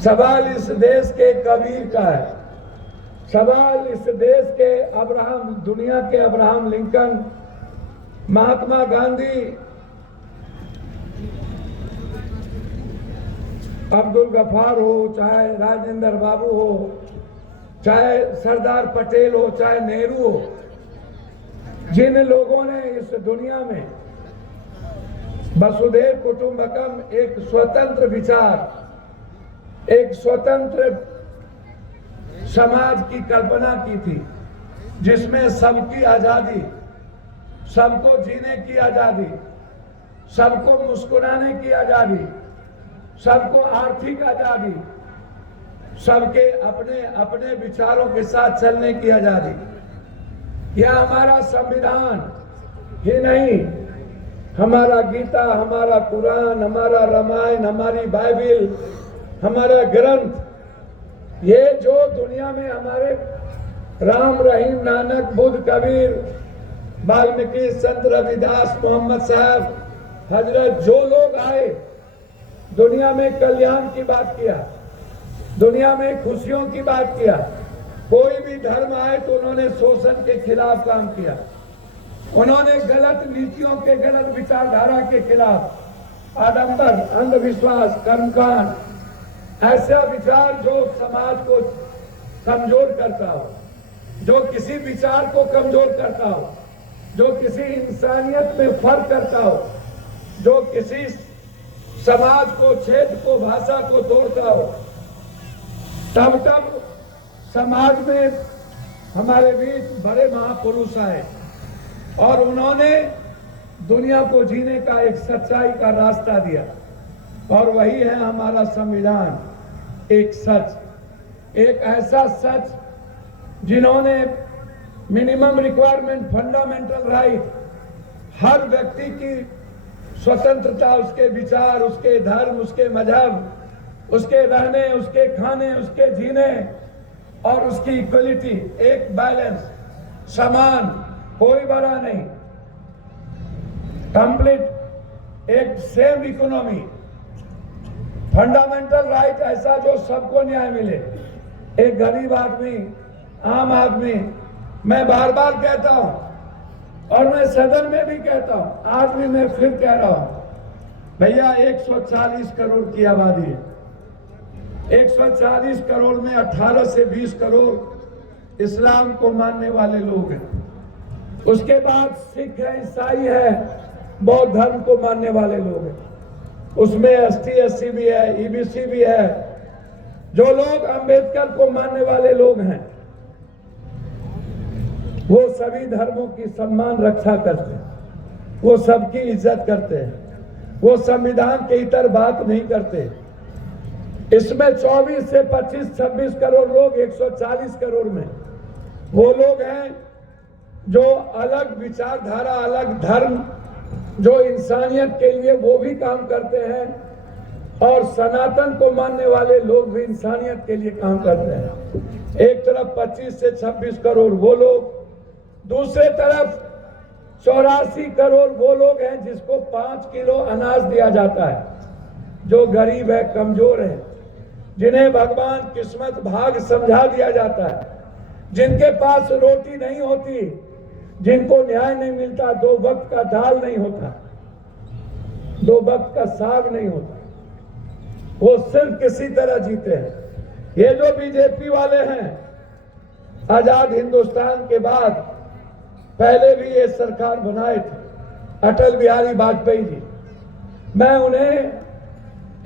सवाल इस देश के कबीर का है, सवाल इस देश के अब्राहम, दुनिया के अब्राहम लिंकन, महात्मा गांधी, अब्दुल गफार हो, चाहे राजेंद्र बाबू हो, चाहे सरदार पटेल हो, चाहे नेहरू हो, जिन लोगों ने इस दुनिया में वसुधैव कुटुंबकम एक स्वतंत्र विचार, एक स्वतंत्र समाज की कल्पना की थी, जिसमें सबकी आजादी, सबको जीने की आजादी, सबको मुस्कुराने की आजादी, सबको आर्थिक आजादी, सबके अपने अपने विचारों के साथ चलने की आजादी, यह हमारा संविधान ही नहीं, हमारा गीता, हमारा कुरान, हमारा रामायण, हमारी बाइबिल, हमारा ग्रंथ, ये जो दुनिया में हमारे राम, रहीम, नानक, बुद्ध, कबीर, वाल्मीकि, संत रविदास, मोहम्मद साहब, हजरत, जो लोग आए, दुनिया में कल्याण की बात किया, दुनिया में खुशियों की बात किया, कोई भी धर्म आए तो उन्होंने शोषण के खिलाफ काम किया, उन्होंने गलत नीतियों के, गलत विचारधारा के खिलाफ, आडंबर, अंधविश्वास, कर्मकांड, ऐसा विचार जो समाज को कमजोर करता हो, जो किसी विचार को कमजोर करता हो, जो किसी इंसानियत में फर्क करता हो, जो किसी समाज को, क्षेत्र को, भाषा को तोड़ता हो, तब समाज में हमारे बीच बड़े महापुरुष आए और उन्होंने दुनिया को जीने का एक सच्चाई का रास्ता दिया, और वही है हमारा संविधान, एक सच, एक ऐसा सच जिन्होंने मिनिमम रिक्वायरमेंट, फंडामेंटल राइट, हर व्यक्ति की स्वतंत्रता, उसके विचार, उसके धर्म, उसके मजहब, उसके रहने, उसके खाने, उसके जीने, और उसकी इक्वलिटी, एक बैलेंस, समान, कोई बड़ा नहीं, कंप्लीट, एक सेम इकोनॉमी, फंडामेंटल राइट ऐसा जो सबको न्याय मिले, एक गरीब आदमी, आम आदमी, मैं बार बार कहता हूं और मैं सदन में भी कहता हूं, आज भी मैं फिर कह रहा हूं, भैया 140 करोड़ की आबादी है, 140 करोड़ में 18 से 20 करोड़ इस्लाम को मानने वाले लोग हैं, उसके बाद सिख है, ईसाई है, बौद्ध धर्म को मानने वाले लोग हैं, उसमें एसटी, एससी भी है, ईबीसी भी है, जो लोग अंबेडकर को मानने वाले लोग हैं, वो सभी धर्मों की सम्मान रक्षा करते हैं, वो सबकी इज्जत करते हैं, वो संविधान के इतर बात नहीं करते। इसमें 24 से 25, 26 करोड़ लोग 140 करोड़ में वो लोग हैं जो अलग विचारधारा, अलग धर्म, जो इंसानियत के लिए वो भी काम करते हैं, और सनातन को मानने वाले लोग भी इंसानियत के लिए काम करते हैं। एक तरफ 25 से 26 करोड़ वो लोग, दूसरे तरफ 84 करोड़ वो लोग हैं जिसको 5 किलो अनाज दिया जाता है, जो गरीब है, कमजोर है, जिन्हें भगवान किस्मत भाग समझा दिया जाता है, जिनके पास रोटी नहीं होती, जिनको न्याय नहीं मिलता, 2 वक्त का दाल नहीं होता, 2 वक्त का साग नहीं होता, वो सिर्फ किसी तरह जीते हैं। ये जो बीजेपी वाले हैं, आजाद हिंदुस्तान के बाद पहले भी ये सरकार बनाए थे, अटल बिहारी वाजपेयी जी, मैं उन्हें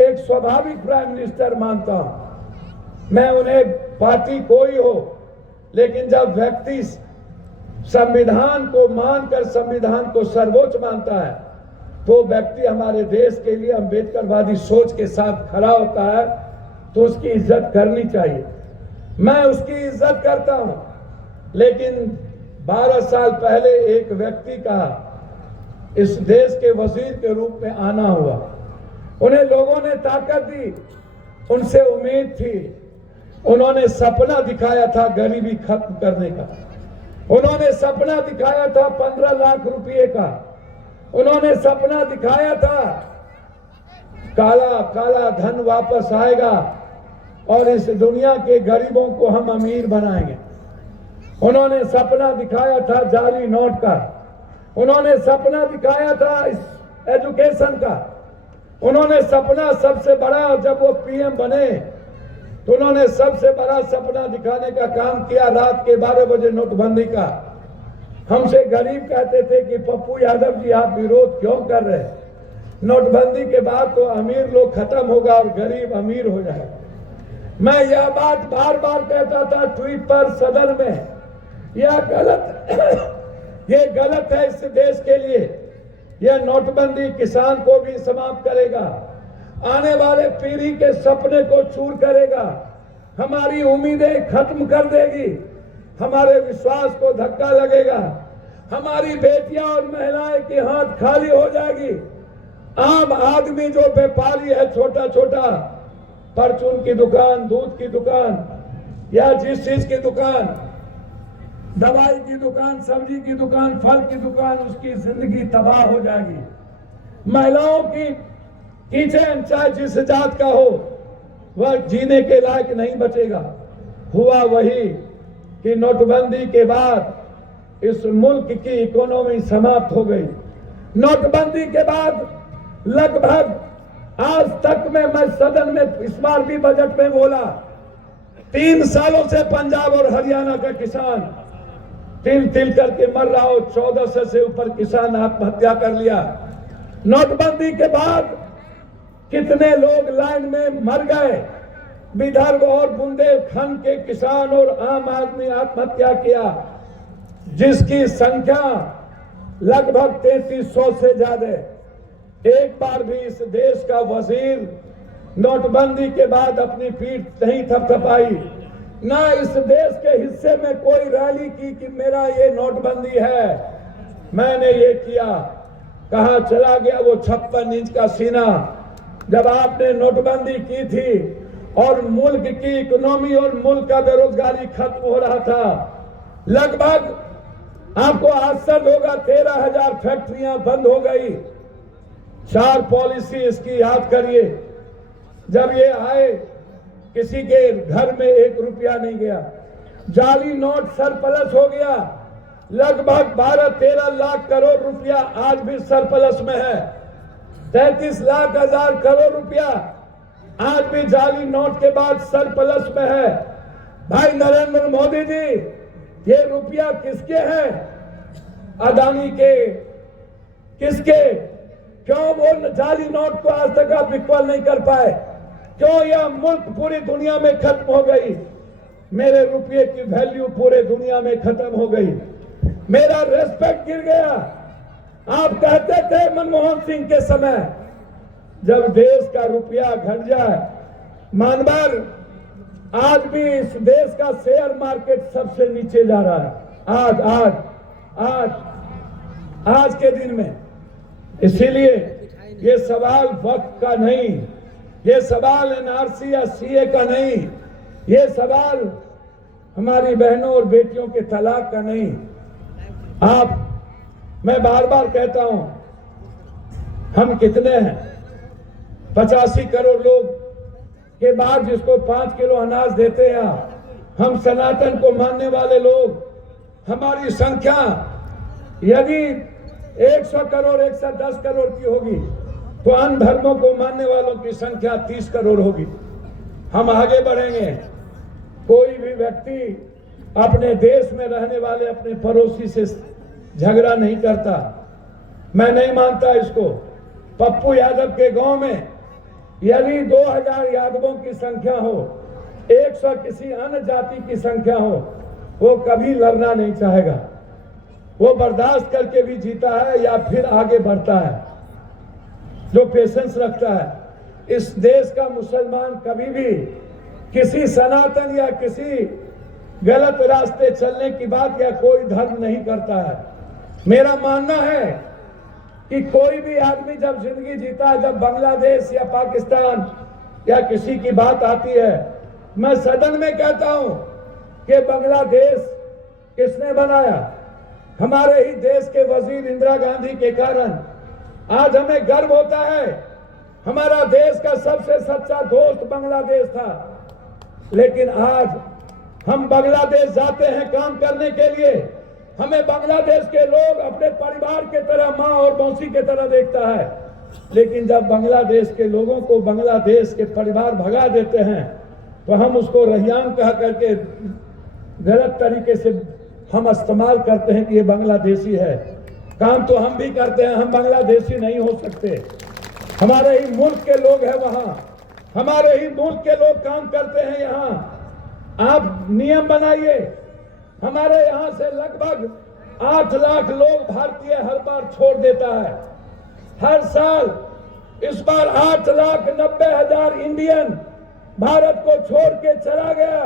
एक स्वाभाविक प्राइम मिनिस्टर मानता हूं, मैं उन्हें पार्टी कोई हो, लेकिन जब व्यक्ति संविधान को मानकर संविधान को सर्वोच्च मानता है, तो व्यक्ति हमारे देश के लिए अम्बेडकरवादी सोच के साथ खड़ा होता है, तो उसकी इज्जत करनी चाहिए। मैं उसकी इज्जत करता हूं, लेकिन 12 साल पहले एक व्यक्ति का इस देश के वजीर के रूप में आना हुआ, उन्हें लोगों ने ताकत दी, उनसे उम्मीद थी, उन्होंने सपना दिखाया था गरीबी खत्म करने का, उन्होंने सपना दिखाया था 15 लाख रुपए का, उन्होंने सपना दिखाया था काला काला धन वापस आएगा, और इस दुनिया के गरीबों को हम अमीर बनाएंगे। उन्होंने सपना दिखाया था जाली नोट का, उन्होंने सपना दिखाया था इस एजुकेशन का, उन्होंने सपना सबसे बड़ा, जब वो पीएम बने तो उन्होंने सबसे बड़ा सपना दिखाने का काम किया रात के 12 बजे नोटबंदी का। हमसे गरीब कहते थे कि पप्पू यादव जी आप विरोध क्यों कर रहे हैं, नोटबंदी के बाद तो अमीर लोग खत्म होगा और गरीब अमीर हो जाएगा। मैं यह बात बार बार कहता था ट्वीट पर, सदन में, यह गलत ये गलत है इस देश के लिए। यह नोटबंदी किसान को भी समाप्त करेगा, आने वाले पीढ़ी के सपने को चूर करेगा, हमारी उम्मीदें खत्म कर देगी, हमारे विश्वास को धक्का लगेगा, हमारी बेटियां और महिलाएं के हाथ खाली हो जाएगी। आम आदमी जो व्यापारी है, छोटा छोटा, परचून की दुकान, दूध की दुकान या जिस चीज की दुकान, दवाई की दुकान, सब्जी की दुकान, फल की दुकान, उसकी जिंदगी तबाह हो जाएगी। महिलाओं की किचन, चाहे जिस जात का हो, वह जीने के लायक नहीं बचेगा। हुआ वही कि नोटबंदी के बाद इस मुल्क की इकोनॉमी समाप्त हो गई। नोटबंदी के बाद लगभग आज तक में, मैं सदन में इस बार भी बजट में बोला, 3 सालों से पंजाब और हरियाणा का किसान तिल तिल करके मर रहा हो। 1400 से ऊपर किसान आत्महत्या कर लिया। नोटबंदी के बाद कितने लोग लाइन में मर गए। विदर्भ और बुंदेलखंड के किसान और आम आदमी आत्महत्या किया, जिसकी संख्या लगभग 3300 से ज्यादा। एक बार भी इस देश का वजीर नोटबंदी के बाद अपनी पीठ नहीं थपथपाई, ना इस देश के हिस्से में कोई रैली की कि मेरा ये नोटबंदी है, मैंने ये किया। कहां चला गया वो 56 इंच का सीना जब आपने नोटबंदी की थी और मुल्क की इकोनॉमी और मुल्क का बेरोजगारी खत्म हो रहा था। लगभग आपको आश्चर्य होगा 13,000 फैक्ट्रियां बंद हो गई। 4 पॉलिसी इसकी याद करिए। जब ये आए किसी के घर में 1 रुपया नहीं गया, जाली नोट सरप्लस हो गया। लगभग 12-13 लाख करोड़ रुपया आज भी सरप्लस में है। 33 लाख हजार करोड़ रुपया आज भी जाली नोट के बाद सरप्लस में है। भाई नरेंद्र मोदी जी, ये रुपया किसके हैं? अदानी के? किसके? क्यों वो जाली नोट को आज तक आप इक्वल नहीं कर पाए? क्यों यह मुल्क पूरी दुनिया में खत्म हो गई? मेरे रुपये की वैल्यू पूरे दुनिया में खत्म हो गई, मेरा रेस्पेक्ट गिर गया। आप कहते थे मनमोहन सिंह के समय, जब देश का रुपया घट जाए, मानवर आज भी इस देश का शेयर मार्केट सबसे नीचे जा रहा है। आज के दिन में। इसीलिए ये सवाल वक्त का नहीं, ये सवाल एनआरसी या सीए का नहीं, ये सवाल हमारी बहनों और बेटियों के तलाक का नहीं। मैं बार बार कहता हूं, हम कितने हैं? 85 करोड़ लोग के बाद जिसको 5 किलो अनाज देते हैं, हम सनातन को मानने वाले लोग, हमारी संख्या यदि 100 करोड़ 110 करोड़ की होगी तो अन्य धर्मों को मानने वालों की संख्या 30 करोड़ होगी। हम आगे बढ़ेंगे। कोई भी व्यक्ति अपने देश में रहने वाले अपने पड़ोसी से झगड़ा नहीं करता। मैं नहीं मानता इसको। पप्पू यादव के गांव में यदि 2000 यादवों की संख्या हो, 100 किसी अन्य जाति की संख्या हो, वो कभी लड़ना नहीं चाहेगा। वो बर्दाश्त करके भी जीता है या फिर आगे बढ़ता है, जो पेशेंस रखता है। इस देश का मुसलमान कभी भी किसी सनातन या किसी गलत रास्ते चलने की बात या कोई धर्म नहीं करता है। मेरा मानना है कि कोई भी आदमी जब जिंदगी जीता है, जब बांग्लादेश या पाकिस्तान या किसी की बात आती है, मैं सदन में कहता हूं कि बांग्लादेश किसने बनाया? हमारे ही देश के वजीर इंदिरा गांधी के कारण आज हमें गर्व होता है। हमारा देश का सबसे सच्चा दोस्त बांग्लादेश था। लेकिन आज हम बांग्लादेश जाते हैं काम करने के लिए, हमें बांग्लादेश के लोग अपने परिवार के तरह, माँ और मौसी के तरह देखता है। लेकिन जब बांग्लादेश के लोगों को बांग्लादेश के परिवार भगा देते हैं तो हम उसको रहियान कह करके गलत तरीके से हम इस्तेमाल करते हैं कि ये बांग्लादेशी है। काम तो हम भी करते हैं, हम बांग्लादेशी नहीं हो सकते। हमारे ही मुल्क के लोग हैं वहां, हमारे ही मुल्क के लोग काम करते हैं यहाँ। आप नियम बनाइए, हमारे यहाँ से लगभग 8 लाख लोग भारतीय हर बार छोड़ देता है, हर साल। इस बार 8,90,000 इंडियन भारत को छोड़ के चला गया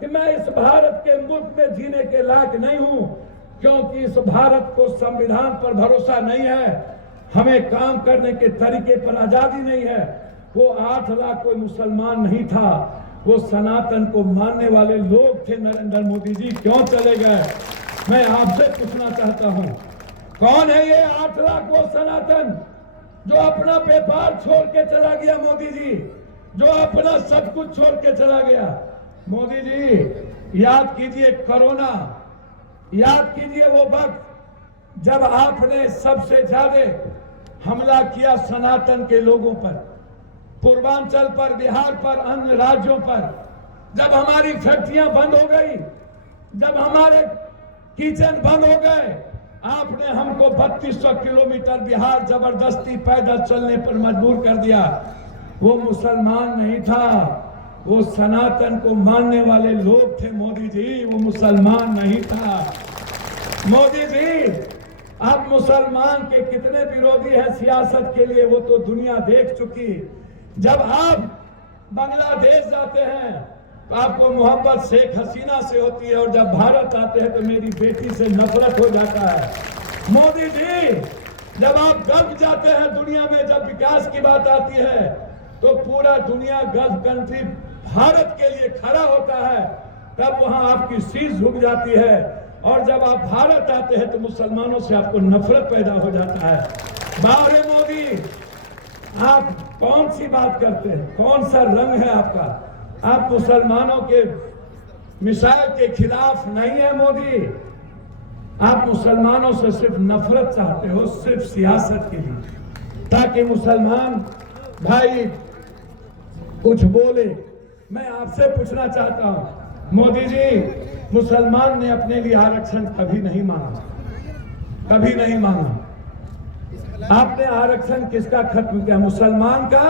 कि मैं इस भारत के मुल्क में जीने के लायक नहीं हूं, क्योंकि इस भारत को संविधान पर भरोसा नहीं है, हमें काम करने के तरीके पर आजादी नहीं है। वो 8 लाख कोई मुसलमान नहीं था, वो सनातन को मानने वाले लोग थे। नरेंद्र मोदी जी क्यों चले गए? मैं आपसे पूछना चाहता हूं, कौन है ये 8 लाख वो सनातन जो अपना व्यापार छोड़ के चला गया? मोदी जी जो अपना सब कुछ छोड़ के चला गया। मोदी जी याद कीजिए कोरोना, याद कीजिए वो वक्त जब आपने सबसे ज्यादा हमला किया सनातन के लोगों पर, पूर्वांचल पर, बिहार पर, अन्य राज्यों पर। जब हमारी फैक्ट्रियां बंद हो गई, जब हमारे किचन बंद हो गए, आपने हमको 3200 किलोमीटर बिहार जबरदस्ती पैदल चलने पर मजबूर कर दिया। वो मुसलमान नहीं था, वो सनातन को मानने वाले लोग थे। मोदी जी वो मुसलमान नहीं था। मोदी जी आप मुसलमान के कितने विरोधी हैं सियासत के लिए, वो तो दुनिया देख चुकी। जब आप बांग्लादेश जाते हैं तो आपको मोहब्बत शेख हसीना से होती है, और जब भारत आते हैं तो मेरी बेटी से नफरत हो जाता है। मोदी जी जब आप गल्फ जाते हैं दुनिया में, जब विकास की बात आती है तो पूरा दुनिया गल्फ कंट्री भारत के लिए खड़ा होता है, तब वहां आपकी शीश झुक जाती है। और जब आप भारत आते हैं तो मुसलमानों से आपको नफरत पैदा हो जाता है। बाबरे मोदी आप कौन सी बात करते हैं? कौन सा रंग है आपका? आप मुसलमानों के मिसाइल के खिलाफ नहीं है मोदी, आप मुसलमानों से सिर्फ नफरत चाहते हो, सिर्फ सियासत के लिए, ताकि मुसलमान भाई कुछ बोले। मैं आपसे पूछना चाहता हूं मोदी जी, मुसलमान ने अपने लिए आरक्षण कभी नहीं मांगा, कभी नहीं मांगा। आपने आरक्षण किसका खत्म किया? मुसलमान का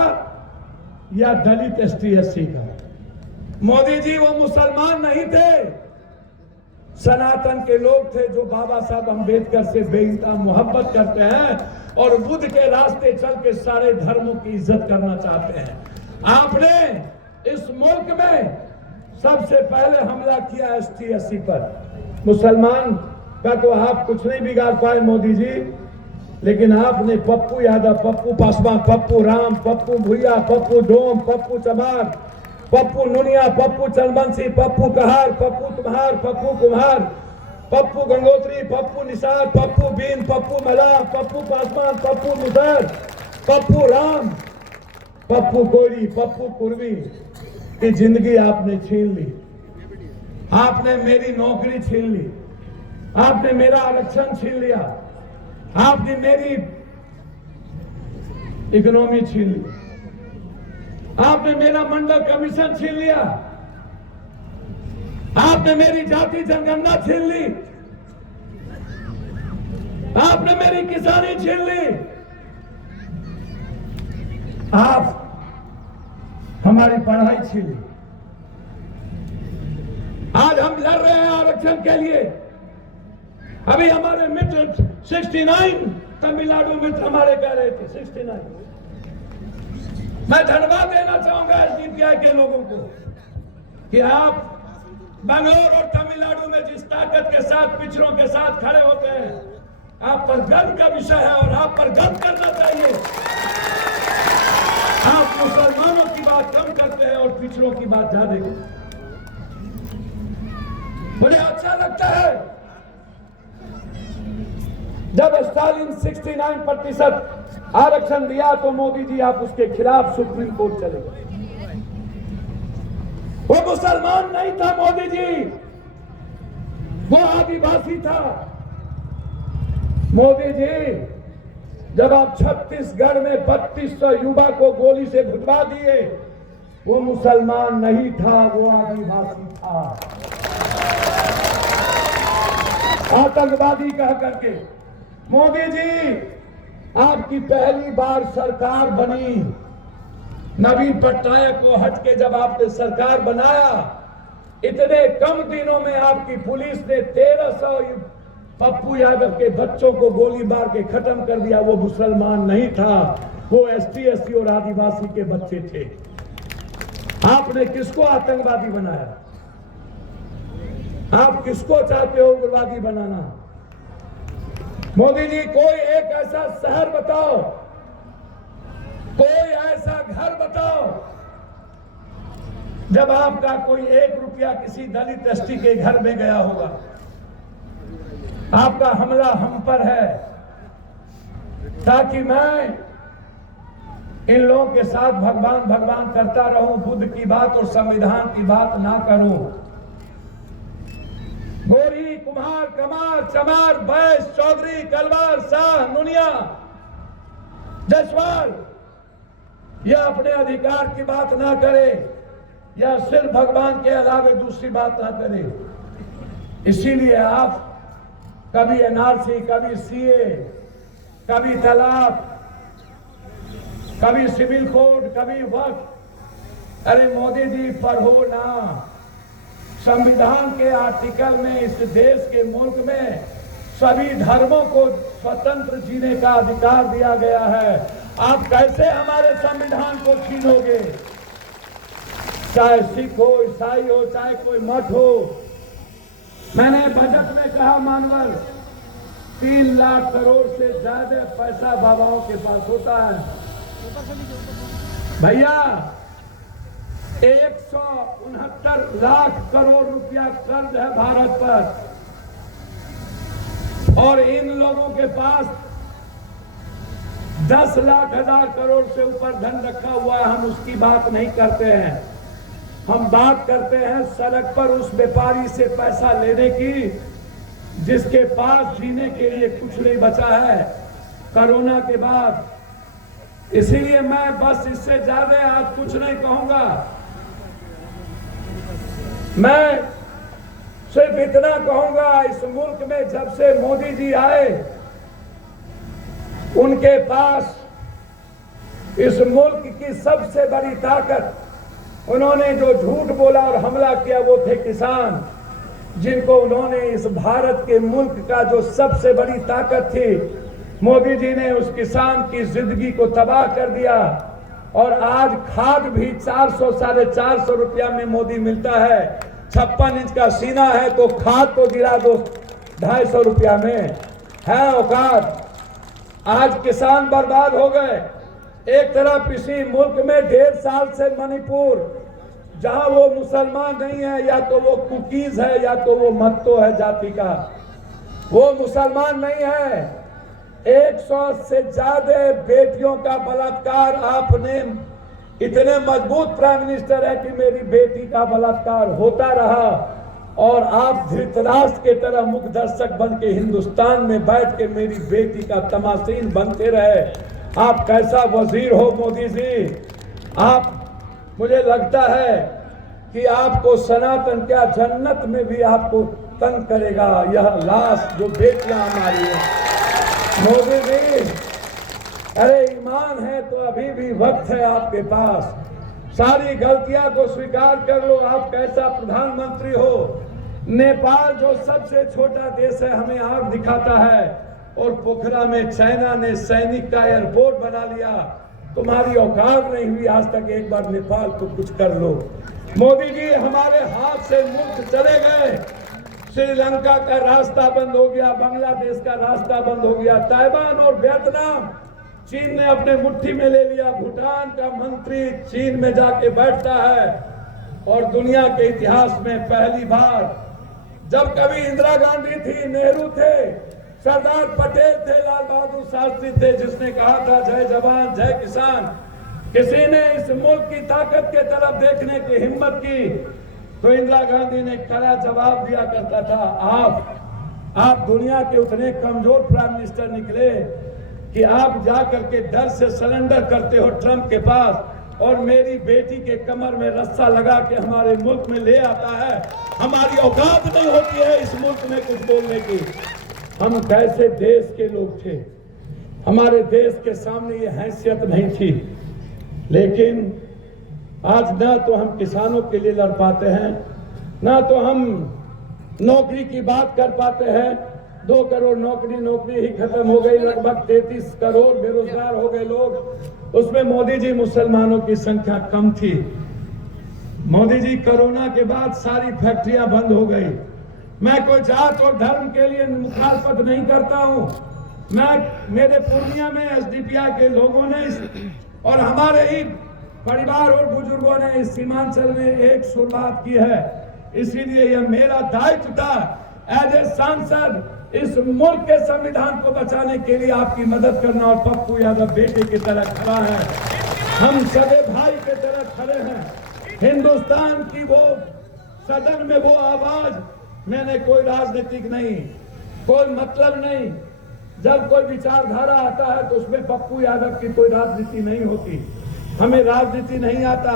या दलित ST SC का? मोदी जी वो मुसलमान नहीं थे, सनातन के लोग थे जो बाबा साहब अंबेडकर से बेइंतहा मोहब्बत करते हैं और बुद्ध के रास्ते चल के सारे धर्मों की इज्जत करना चाहते हैं। आपने इस मुल्क में सबसे पहले हमला किया ST SC पर। मुसलमान का तो आप कुछ नहीं बिगाड़ पाए मोदी जी, लेकिन आपने पप्पू यादव, पप्पू पासवान, पप्पू राम, पप्पू भुइया, पप्पू डोम, पप्पू चमार, पप्पू नुनिया, पप्पू चंदबंसी, पप्पू कहार, पप्पू तुम्हार, पप्पू कुम्हार, पप्पू गंगोत्री, पप्पू निसार, पप्पू बीन, पप्पू मलाह, पप्पू पासवान, पप्पू मुसर, पप्पू राम, पप्पू कोरी, पप्पू कुर्मी की जिंदगी आपने छीन ली। आपने मेरी नौकरी छीन ली, आपने मेरा आरक्षण छीन लिया, आपने मेरी इकोनॉमी छीन ली, आपने मेरा मंडल कमीशन छीन लिया, आपने मेरी जाति जनगणना छीन ली, आपने मेरी किसानी छीन ली, आप हमारी पढ़ाई छीन ली। आज हम लड़ रहे हैं आरक्षण के लिए। अभी हमारे मित्र 69 तमिलनाडु मित्र हमारे कह रहे थे 69। मैं धन्यवाद देना चाहूंगा SDPI के लोगों को कि आप बेंगलोर और तमिलनाडु में जिस ताकत के साथ पिछड़ों के साथ खड़े होते हैं, आप पर गर्व का विषय है और आप पर गर्व करना चाहिए। आप मुसलमानों की बात कम करते हैं और पिछड़ों की बात ज्यादा करते हैं। मुझे अच्छा लगता है जब स्टालिन 69% आरक्षण दिया तो मोदी जी आप उसके खिलाफ सुप्रीम कोर्ट चले गए। वो मुसलमान नहीं था मोदी जी, वो आदिवासी था। मोदी जी, जब आप छत्तीसगढ़ में 3200 युवा को गोली से भुजवा दिए, वो मुसलमान नहीं था, वो आदिवासी था, आतंकवादी कह करके। मोदी जी, आपकी पहली बार सरकार बनी, नवीन पटनायक को हट के जब आपने सरकार बनाया, इतने कम दिनों में आपकी पुलिस ने 1300 पप्पू यादव के बच्चों को गोली मार के खत्म कर दिया। वो मुसलमान नहीं था, वो एसटी एससी और आदिवासी के बच्चे थे। आपने किसको आतंकवादी बनाया? आप किसको चाहते हो उग्रवादी बनाना? मोदी जी, कोई एक ऐसा शहर बताओ, कोई ऐसा घर बताओ जब आपका कोई 1 रुपया किसी दलित एसटी के घर में गया होगा। आपका हमला हम पर है, ताकि मैं इन लोगों के साथ भगवान भगवान करता रहूं, बुद्ध की बात और संविधान की बात ना करूं। गोरी, कुम्हार, कमार, चमार, बैस, चौधरी, कलवार, शाह, नुनिया, जसवाल, यह अपने अधिकार की बात ना करे, या सिर्फ भगवान के अलावे दूसरी बात ना करे। इसीलिए आप कभी एनआरसी, कभी सीए, कभी तलाक, कभी सिविल कोड, कभी वक्फ। अरे मोदी जी, पढ़ो ना। संविधान के आर्टिकल में इस देश के मुल्क में सभी धर्मों को स्वतंत्र जीने का अधिकार दिया गया है। आप कैसे हमारे संविधान को छीनोगे? चाहे सिख हो, ईसाई हो, चाहे कोई मत हो। मैंने बजट में कहा, मानवर 3 लाख करोड़ से ज्यादा पैसा बाबाओं के पास होता है। भैया, 169 लाख करोड़ रुपया कर्ज है भारत पर, और इन लोगों के पास 10 लाख हजार करोड़ से ऊपर धन रखा हुआ है। हम उसकी बात नहीं करते हैं, हम बात करते हैं सड़क पर उस व्यापारी से पैसा लेने की जिसके पास जीने के लिए कुछ नहीं बचा है कोरोना के बाद। इसीलिए मैं बस इससे ज्यादा आज कुछ नहीं कहूंगा। मैं सिर्फ इतना कहूंगा, इस मुल्क में जब से मोदी जी आए, उनके पास इस मुल्क की सबसे बड़ी ताकत, उन्होंने जो झूठ बोला और हमला किया वो थे किसान, जिनको उन्होंने इस भारत के मुल्क का जो सबसे बड़ी ताकत थी, मोदी जी ने उस किसान की जिंदगी को तबाह कर दिया। और आज खाद भी 400 साढ़े 400 रुपया में मोदी मिलता है। 56 इंच का सीना है तो खाद तो दिला दो 250 रुपया में, है औकात। आज किसान बर्बाद हो गए। एक तरफ इसी मुल्क में 1.5 साल से मणिपुर, जहां वो मुसलमान नहीं है, या तो वो कुकीज है या तो वो मत्तो है जाति का, वो मुसलमान नहीं है। 100 से ज्यादा बेटियों का बलात्कार, आपने इतने मजबूत प्राइम मिनिस्टर है कि मेरी बेटी का बलात्कार होता रहा, और आप धृतराष्ट्र के तरह मुख दर्शक बन के हिंदुस्तान में बैठ के मेरी बेटी का तमाशीन बनते रहे। आप कैसा वजीर हो मोदी जी? आप, मुझे लगता है कि आपको सनातन क्या जन्नत में भी आपको तंग करेगा यह लाश जो बेटियां हमारी है। मोदी जी, अरे ईमान है तो अभी भी वक्त है आपके पास। सारी गलतियां को स्वीकार कर लो। आप कैसा प्रधानमंत्री हो? नेपाल जो सबसे छोटा देश है हमें आग दिखाता है, और पोखरा में चाइना ने सैनिक का एयरपोर्ट बना लिया। तुम्हारी औकात नहीं हुई आज तक एक बार नेपाल को कुछ कर लो। मोदी जी, हमारे हाथ से मुल्क चले गए। श्रीलंका का रास्ता बंद हो गया, बांग्लादेश का रास्ता बंद हो गया, ताइवान और वियतनाम चीन ने अपने मुट्ठी में ले लिया। भूटान का मंत्री चीन में जाके बैठता है, और दुनिया के इतिहास में पहली बार, जब कभी इंदिरा गांधी थी, नेहरू थे, सरदार पटेल थे, लाल बहादुर शास्त्री थे, जिसने कहा था जय जवान जय किसान, किसी ने इस मुल्क की ताकत के तरफ देखने की हिम्मत की तो इंदिरा गांधी ने कड़ा जवाब दिया करता था, आप दुनिया के उतने कमजोर प्राइम मिनिस्टर निकले कि आप जाकर के डर से सरेंडर करते हो ट्रंप के पास और मेरी बेटी के कमर में रस्सा लगा के हमारे मुल्क में ले आता है। हमारी औकात नहीं होती है इस मुल्क में कुछ बोलने की। हम कैसे देश के लोग थे, हमारे देश के सामने ये हैसियत नहीं थी। लेकिन आज ना तो हम किसानों के लिए लड़ पाते हैं, ना तो हम नौकरी की बात कर पाते हैं। 2 करोड़ नौकरी ही खत्म हो गई, लगभग 33 करोड़ बेरोजगार हो गए लोग। उसमें मोदी जी मुसलमानों की संख्या कम थी। मोदी जी कोरोना के बाद सारी फैक्ट्रियां बंद हो गई। मैं कोई जात और धर्म के लिए मुखालफत नहीं करता हूं। मेरे पूर्णिया में एसडीपीआई के लोगों ने और हमारे ही परिवार और बुजुर्गों ने इस सीमांचल में एक शुरुआत की है। इसीलिए यह मेरा दायित्व था एज ए सांसद इस मुल्क के संविधान को बचाने के लिए आपकी मदद करना। और पप्पू यादव बेटे की तरह खड़ा है, हम सगे भाई के तरह खड़े हैं। हिंदुस्तान की वो सदन में वो आवाज, मैंने कोई राजनीतिक नहीं, कोई मतलब नहीं। जब कोई विचारधारा आता है तो उसमें पप्पू यादव की कोई राजनीति नहीं होती। हमें राजनीति नहीं आता।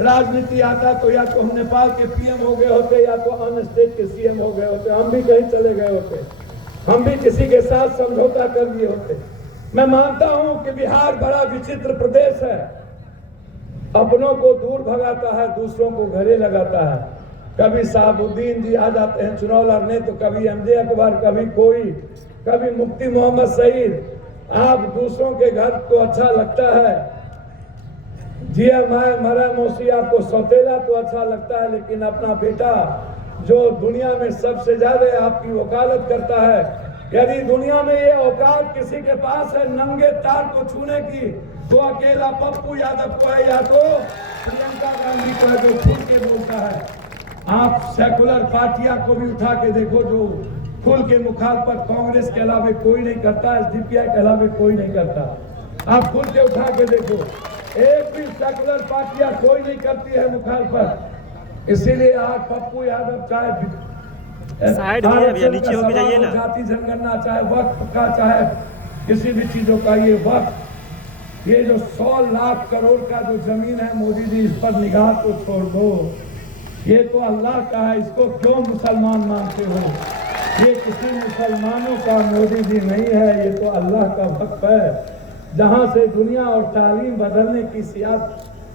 राजनीति आता तो या तो हम नेपाल के पीएम हो गए होते या तो अन्य स्टेट के सीएम हो गए होते, हम भी कहीं चले गए होते, हम भी किसी के साथ समझौता कर दिए होते। मैं मानता हूं कि बिहार बड़ा विचित्र प्रदेश है, अपनों को दूर भगाता है, दूसरों को घरे लगाता है। कभी साहबुद्दीन जी आ जाते हैं चुनाव लड़ने तो कभी एमजे अकबर, कभी कोई, कभी मुफ्ती मोहम्मद सईद। आप दूसरों के घर तो अच्छा लगता है, जिया माए मरा मौसी आपको सौतेला तो अच्छा लगता है, लेकिन अपना बेटा जो दुनिया में सबसे ज्यादा आपकी वकालत करता है, यदि दुनिया में ये औकात किसी के पास है नंगे तार को छूने की तो अकेला पप्पू यादव को है या तो प्रियंका गांधी को है जो खुल के बोलता है। आप सेकुलर पार्टियां को भी उठा के देखो जो खुल के मुखालफत कांग्रेस के अलावा कोई नहीं करता, एसडीपीआई के अलावा कोई नहीं करता। आप खुल के उठा के देखो, एक भी सेकुलर पार्टियां कोई नहीं करती है मुखालफत। इसीलिए आज पप्पू यादव चाहे साइड में नीचे होके जाइए ना, जाति जनगणना, चाहे वक्फ का, चाहे किसी भी चीजों का, ये वक्फ, ये जो 100 लाख करोड़ का जो जमीन है मोदी जी, इस पर निगाह को छोड़ दो। ये तो अल्लाह का है, इसको क्यों मुसलमान मानते हो? ये किसी मुसलमानों का मोदी जी नहीं है, ये तो अल्लाह का वक्फ है। जहां से दुनिया और तालीम बदलने की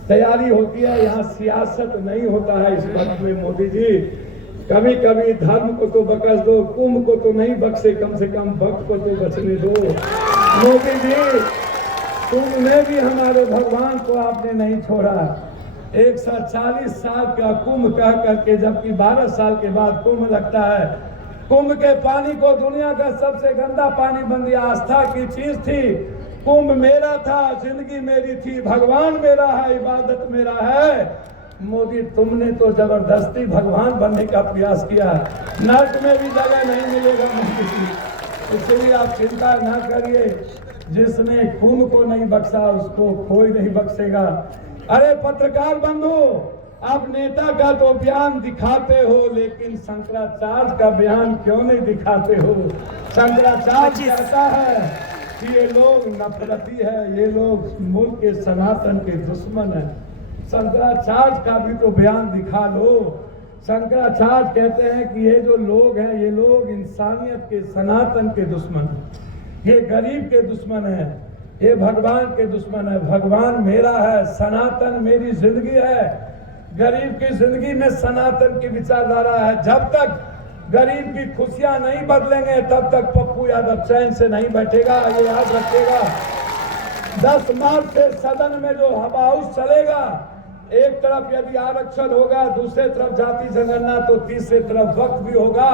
तैयारी होती है, यहाँ सियासत नहीं होता है। इस वक्त में मोदी जी कभी कभी धर्म को तो बख्श दो, कुंभ को तो नहीं बख्शे, कम से कम वक्त को तो बचने दो। मोदी जी कुंभ में भी हमारे भगवान को आपने नहीं छोड़ा। 140 साल का कुंभ कह करके, जबकि 12 साल के बाद कुंभ लगता है। कुंभ के पानी को दुनिया का सबसे गंदा पानी बन दिया। आस्था की चीज थी, कुंभ मेरा था, जिंदगी मेरी थी, भगवान मेरा है, इबादत मेरा है। मोदी तुमने तो जबरदस्ती भगवान बनने का प्रयास किया। नर्क में भी जगह नहीं मिलेगा मोदी जी, इसलिए आप चिंता ना करिए। जिसने कुंभ को नहीं बख्शा उसको कोई नहीं बख्शेगा। अरे पत्रकार बंधु, आप नेता का तो बयान दिखाते हो, लेकिन शंकराचार्य का बयान क्यों नहीं दिखाते हो? शंकराचार्य कहता है कि ये लोग नफरती है, ये लोग मुल्क के सनातन के दुश्मन है। शंकराचार्य का भी तो बयान दिखा लो। शंकराचार्य कहते हैं कि ये जो लोग हैं, ये लोग इंसानियत के, सनातन के दुश्मन हैं, ये गरीब के दुश्मन है, ये भगवान के दुश्मन है। भगवान मेरा है, सनातन मेरी जिंदगी है, गरीब की जिंदगी में सनातन की विचारधारा है। जब तक गरीब की खुशियां नहीं बदलेंगे तब तक पप्पू यादव चैन से नहीं बैठेगा, ये याद रखिएगा। 10 मार्च से सदन में जो हवा हाउस चलेगा, एक तरफ यदि आरक्षण होगा, दूसरे तरफ जाति जनगणना, तो तीसरे तरफ वक्त भी होगा।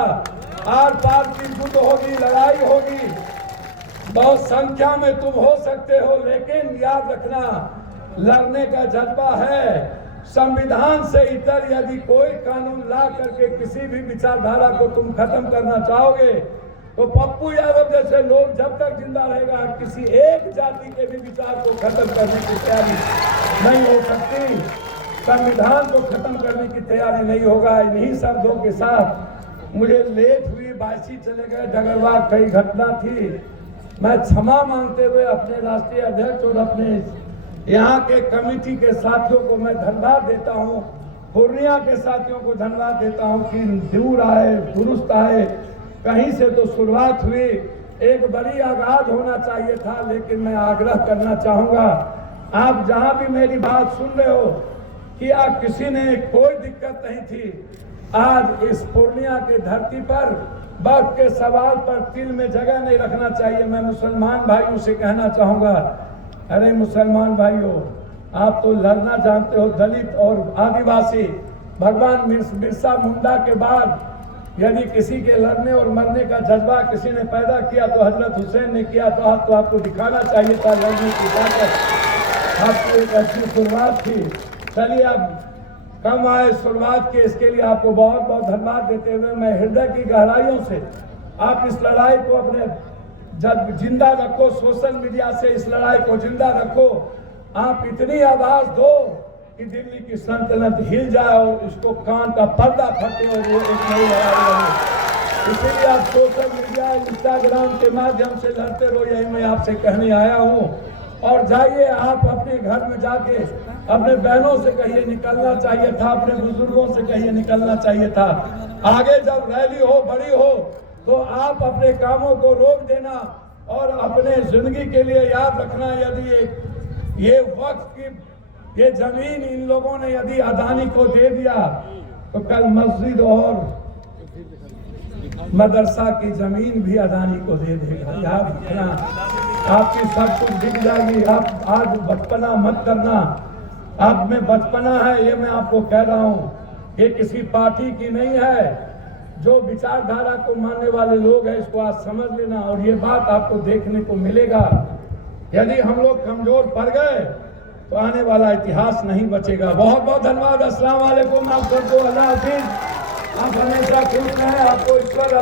आर पार की युद्ध होगी, लड़ाई होगी। बहुत संख्या में तुम हो सकते हो, लेकिन याद रखना लड़ने का जज्बा है। संविधान से इतर यदि कोई कानून ला करके किसी भी विचारधारा को तुम खत्म करना चाहोगे तो पप्पू यादव जैसे लोग जब तक जिंदा रहेगा किसी एक जाति के भी विचार को खत्म करने की तैयारी नहीं हो सकती, संविधान को खत्म करने की तैयारी नहीं होगा। इन्हीं शब्दों के साथ मुझे लेट हुई, बासी चले गए, डगरवा कई घटना थी। मैं क्षमा मांगते हुए अपने राष्ट्रीय अध्यक्ष और अपने यहाँ के कमेटी के साथियों को मैं धन्यवाद देता हूँ, पूर्णिया के साथियों को धन्यवाद देता हूँ कि दूर आए, दुरुस्त आए। कहीं से तो शुरुआत हुई, एक बड़ी आगाज होना चाहिए था, लेकिन मैं आग्रह करना चाहूँगा, आप जहाँ भी मेरी बात सुन रहे हो कि आप किसी ने कोई दिक्कत नहीं थी, आज इस पूर्णिया के धरती पर वक्त के सवाल पर तिल में जगह नहीं रखना चाहिए। मैं मुसलमान भाइयों से कहना चाहूँगा, अरे मुसलमान भाइयों, आप तो लड़ना जानते हो, दलित और आदिवासी। भगवान बिरसा मुंडा के बाद यदि किसी के लड़ने और मरने का जज्बा किसी ने पैदा किया तो हजरत हुसैन ने किया। तो आपको दिखाना चाहिए था लड़ने की ताकत। आपकी एक अच्छी शुरुआत थी। चलिए अब कम आए शुरुआत के, इसके लिए आपको बहुत बहुत धन्यवाद देते हुए मैं हृदय की गहराइयों से आप इस लड़ाई को अपने जब जिंदा रखो, सोशल मीडिया से इस लड़ाई को जिंदा रखो। आप इतनी आवाज दो कि दिल्ली की सल्तनत हिल जाए और उसको कान का पर्दा फटे और वो एक नई लड़ाई लड़े। इसीलिए आप सोशल मीडिया, इंस्टाग्राम के माध्यम से लड़ते रहो, यही मैं आपसे कहने आया हूँ। और जाइए आप अपने घर में जाके अपने बहनों से कहिए निकलना चाहिए था, अपने बुजुर्गों से कहिए निकलना चाहिए था। आगे जब रैली हो, बड़ी हो, तो आप अपने कामों को रोक देना और अपने जिंदगी के लिए याद रखना, यदि ये वक्त की ये जमीन इन लोगों ने यदि अदानी को दे दिया तो कल मस्जिद और मदरसा की जमीन भी अदानी को दे देगा। याद रखना, आपकी सब कुछ दिख जाएगी। आप आज बचपना मत करना, आप में बचपना है, ये मैं आपको कह रहा हूँ। ये किसी पार्टी की नहीं है। जो विचारधारा को मानने वाले लोग हैं, इसको आज समझ लेना और ये बात आपको देखने को मिलेगा। यदि हम लोग कमजोर पड़ गए तो आने वाला इतिहास नहीं बचेगा। बहुत बहुत धन्यवाद। अस्सलाम वालेकुम। आप सबको अल्लाह हाफिज। आप हमेशा खुश रहें। आपको ईश्वर